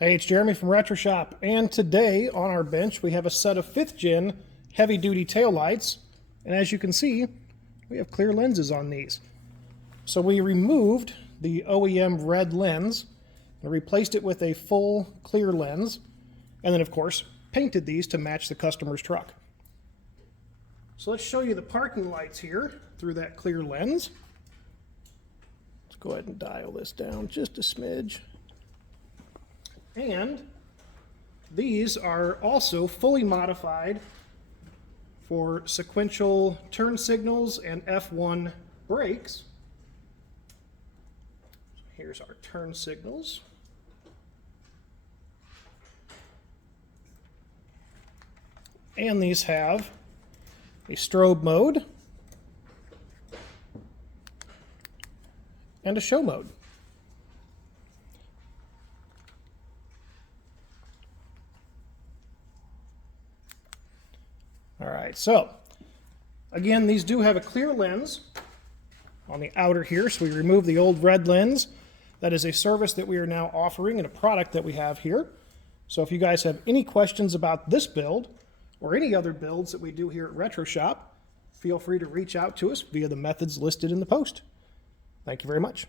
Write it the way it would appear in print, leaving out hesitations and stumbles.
Hey, it's Jeremy from Retro Shop, and today on our bench we have a set of 5th gen heavy-duty taillights, and as you can see, we have clear lenses on these. So we removed the OEM red lens and replaced it with a full clear lens, and then of course painted these to match the customer's truck. So let's show you the parking lights here through that clear lens. Let's go ahead and dial this down just a smidge. And these are also fully modified for sequential turn signals and F1 brakes. Here's our turn signals. And these have a strobe mode and a show mode. All right, so again, these do have a clear lens on the outer here, so we remove the old red lens. That is a service that we are now offering and a product that we have here. So if you guys have any questions about this build or any other builds that we do here at Retro Shop, feel free to reach out to us via the methods listed in the post. Thank you very much.